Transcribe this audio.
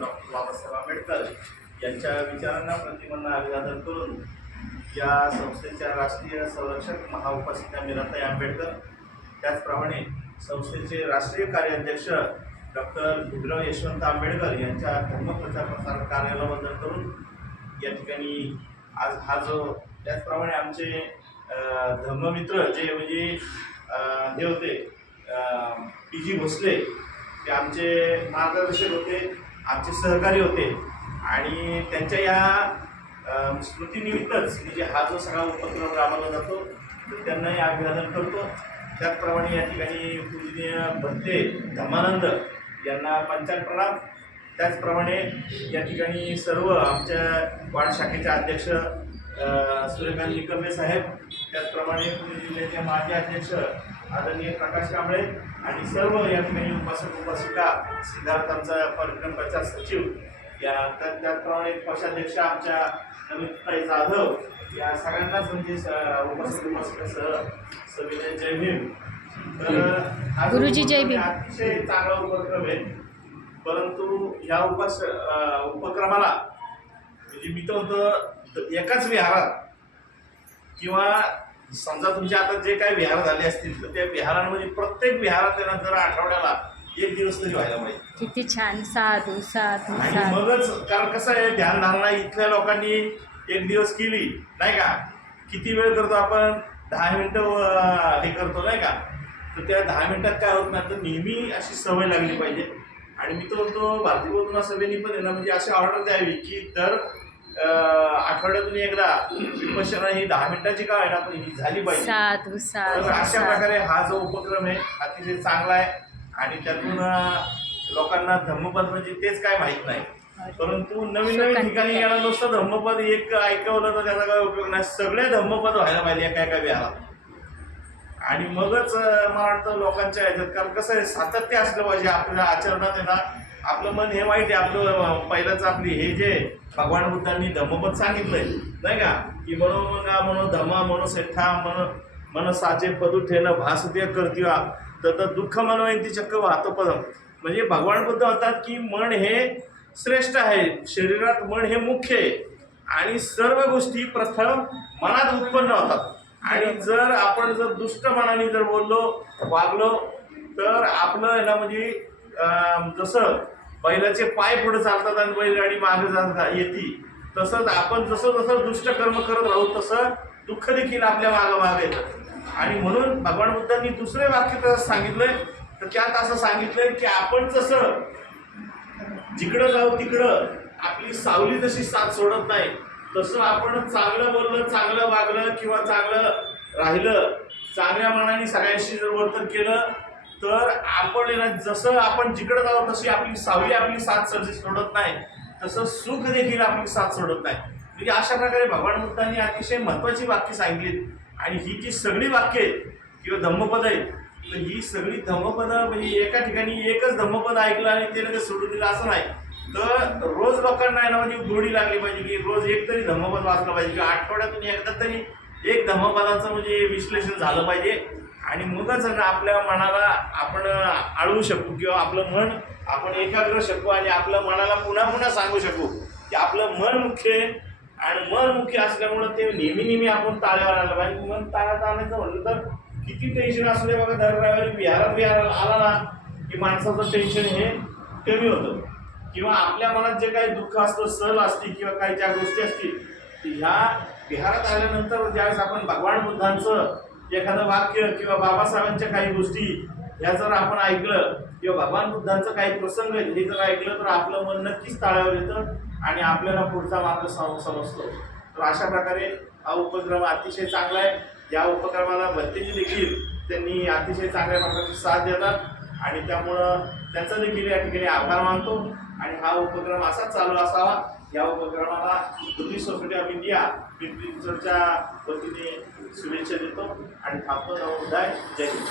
Doctor Babasaheb Ambedkar यांच्या विचारांना प्रतिमंद अभिवादन करून या संस्थेच्या राष्ट्रीय संरक्षक महाउपासिका मीराताई आंबेडकर, त्याचप्रमाणे संस्थेचे राष्ट्रीय कार्याध्यक्ष डॉक्टर भीमराव यशवंत आंबेडकर यांच्या धर्मप्रचार प्रसार कार्याला वंदन करून या ठिकाणी आज हा जो, त्याचप्रमाणे आमचे धर्ममित्र जे म्हणजे हे होते PG भोसले, ते आमचे मार्गदर्शक होते, आमचे सहकारी होते आणि त्यांच्या या स्मृतीनिमित्तच म्हणजे हा जो सगळा उपक्रम राबवला जातो तर त्यांनाही अभिवादन करतो। त्याचप्रमाणे या ठिकाणी पूजनीय भंते धम्मानंद यांना पंचायत प्रणाम। त्याचप्रमाणे या ठिकाणी सर्व आमच्या वार्ड शाखेचे अध्यक्ष सूर्यकांत निकमे साहेब, त्याचप्रमाणे पुणे जिल्ह्याचे माजी अध्यक्ष आदरणीय प्रकाश कांबळे आणि सर्व या ठिकाणी उपासक उपासिका, सिद्धार्थांचा पर्यटन प्रचार सचिव, या त्याचप्रमाणे पक्षाध्यक्ष आमच्या नमिताताई जाधव, या सगळ्यांनाच म्हणजे उपासक उपासिकासह सविनय जय भीम। तर गुरुजी जय भीम। अतिशय चांगला उपक्रम आहे, परंतु ह्या उपक्रमाला म्हणजे मी तर म्हणतो एकाच विहारात किंवा समजा तुमचे आता जे काही विहार झाले असतील तर त्या विहारांमध्ये प्रत्येक विहारात त्यांना जर आठवड्याला एक दिवस तरी व्हायला पाहिजे। किती छान, साधू साधू आणि साधू। मगच, कारण कसं आहे, ध्यानधारणा इथल्या लोकांनी एक दिवस केली नाही का, किती वेळ करतो आपण, 10 मिनिटं हे करतो नाही का, तर त्या 10 मिनिटात काय होत नाही तर नेहमी अशी सवय लागली पाहिजे। आणि मी तर म्हणतो भारतीय बौद्ध सभेने पण आहे ना म्हणजे अशी ऑर्डर द्यावी की दर आठवड्यातून एकदा विपश्यना ही 10 मिनिटाची का आहे ना पण ही झाली पाहिजे। साधू साधू। अशा प्रकारे हा जो उपक्रम आहे अतिशय चांगला आहे आणि त्यातून लोकांना धम्मपद म्हणजे तेच काय माहीत नाही, परंतु नवीन नवीन ठिकाणी गेला नुसतं धम्मपद एक ऐकवलं तर त्याचा काय उपयोग नाही, सगळे धम्मपद व्हायला पाहिजे एका एका विहारात। आणि मगच मला वाटतं लोकांच्या ह्याच्यात, कारण कसं आहे सातत्य असलं पाहिजे आपल्या आचरणात आहे ना। आपलं मन हे वाईट आहे, आपलं पहिलंच आपली हे जे भगवान बुद्धांनी धम्मपद सांगितलंय नाही का, की म्हणून धम्मा म्हणून सेठा मन साचे पदू ठेणं भासते करतीवा तर दुःख मनवंती चक्क वाहतो पदम। म्हणजे भगवान बुद्ध म्हणतात की मन हे श्रेष्ठ आहे, शरीरात मन हे मुख्य आहे आणि सर्व गोष्टी प्रथम मनात उत्पन्न होतात। आणि जर आपण दुष्ट मनाने जर बोललो वागलो तर आपलं ना म्हणजे जसं बैलाचे पाय पुढे चालतात आणि बैलगाडी मागे जातात येते, तसंच आपण जसं दुष्ट कर्म करत राहू तसं दुःख देखील आपल्या मागं येतं। आणि म्हणून भगवान बुद्धांनी दुसरे वाक्य तसं सांगितलंय, तर त्यात असं सांगितलंय की आपण जसं जिकडं जाऊ तिकडं आपली सावली जशी साथ सोडत नाही, तसं आपण चांगलं बोललं, चांगलं वागलं किंवा चांगलं राहिलं, चांगल्या मनाने सगळ्यांशी जर वर्तन केलं तर आपण जसं आपण जिकडं जाऊ तशी आपली सावली आपली साथ सोडत नाही, तसं सुख देखील आपली साथ सोडत नाही। म्हणजे अशा प्रकारे भगवान बुद्धांनी अतिशय महत्त्वाची वाक्य सांगितली। आणि ही जी सगळी वाक्य आहेत किंवा धम्मपद आहेत, तर ही सगळी धम्मपदं म्हणजे एका ठिकाणी एकच धम्मपद ऐकलं आणि ते लगेच सोडून दिलं असं नाही, तर रोज लोकांना आहे ना म्हणजे गोडी लागली पाहिजे की रोज एक तरी धम्मपद वाचलं पाहिजे किंवा आठवड्यातून एकदा तरी एक धम्मपदाचं म्हणजे विश्लेषण झालं पाहिजे। आणि मगच ना आपल्या मनाला आपण आळवू शकू किंवा आपलं मन आपण एकाग्र शकू आणि आपल्या मनाला पुन्हा पुन्हा सांगू शकू की आपलं मन मुख्य आहे। आणि मन मुख्य असल्यामुळं ते नेहमी आपण ताळ्यावर आलं पाहिजे। मन ताळ्यात आणायचं म्हटलं तर किती टेन्शन असू दे बघा, दर रविवारी विहारात आला ना की माणसाचं टेन्शन हे कमी होतं किंवा आपल्या मनात जे काही दुःख असतं, सल असते किंवा काही ज्या गोष्टी असतील, ह्या विहारात आल्यानंतर ज्यावेळेस आपण भगवान बुद्धांचं एखादं वाक्य किंवा बाबासाहेबांच्या काही गोष्टी ह्या जर आपण ऐकलं किंवा भगवान बुद्धांचं काही प्रसंग हे जर ऐकलं तर आपलं मन नक्कीच ताळ्यावर येतं आणि आपल्याला पुढचा मार्ग समजतो। तर अशा प्रकारे हा उपक्रम अतिशय चांगला आहे। या उपक्रमाला भंतेजी देखील त्यांनी अतिशय चांगल्या प्रकारची साथ देतात आणि त्यामुळं त्यांचा देखील या ठिकाणी आभार मानतो आणि हा उपक्रम असाच चालू असावा या उपक्रमाला Buddhist society of India Pimpri चिंचवडच्या वतीने शुभेच्छा देतो आणि थांबतो। नमोबुद्धाय, जय हिंद।